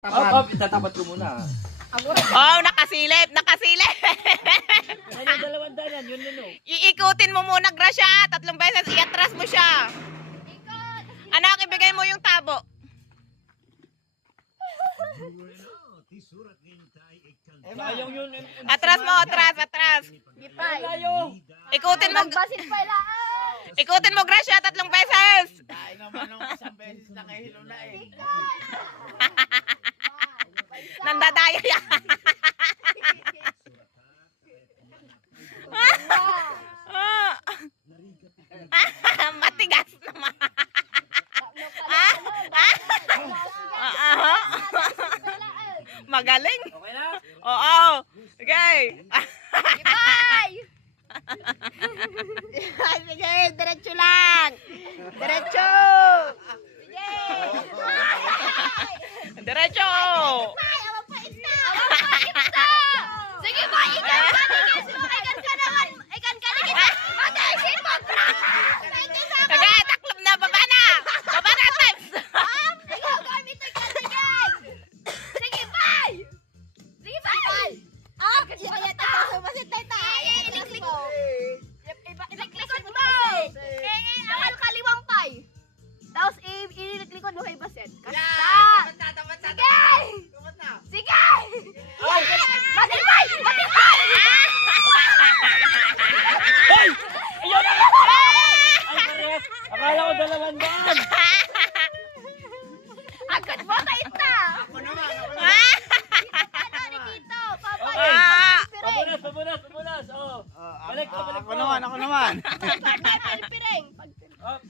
Itatapat ko muna. Oh, nakasilip, nakasilip. Ano yung 200 yun yun oh. Iikutin mo muna, Gracia. 3 beses, iatras mo siya. Anak, ibigay mo yung tabo. Sayang yun. Atras mo, atras, atras. Layo. Ikutin mo. Ikutin mo, Gracia, 3 beses. Ay naman nung isang beses na kahilo na eh. Nandadayo yan. Matigas naman. Magaling. Okay na? Oo. Okay. Sige, diretso lang. Diretso. Diretso. Sige ba, ikan ka naman. Ikan ka na kita. Matasin mo, bro. Kagaya, taklop na, baba na. Baba na, times. Ikaw gamit ang kaligay. Sige, bye. Sige, bye. Iliklikod mo. Akal kaliwang pay. Tapos iliklikod mo kay Baset. Kasta.